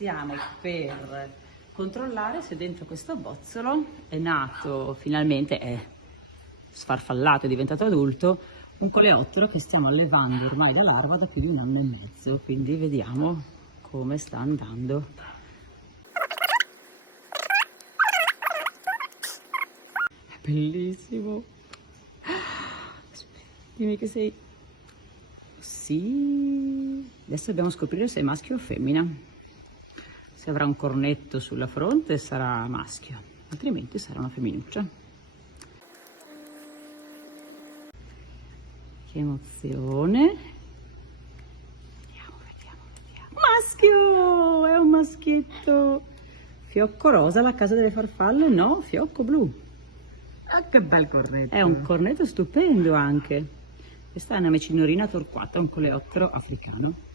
stiamo per controllare se dentro questo bozzolo è nato, finalmente è sfarfallato, è diventato adulto, un coleottero che stiamo allevando ormai da larva da più di 1 anno e mezzo, quindi vediamo come sta andando. È bellissimo. Dimmi che sei... Sì, adesso dobbiamo scoprire se è maschio o femmina. Se avrà un cornetto sulla fronte sarà maschio, altrimenti sarà una femminuccia. Che emozione! Vediamo, vediamo, vediamo. Maschio! È un maschietto! Fiocco rosa, la casa delle farfalle? No, fiocco blu. Ah, che bel cornetto! È un cornetto stupendo anche. Questa è una mecinorina torquata, un coleottero africano.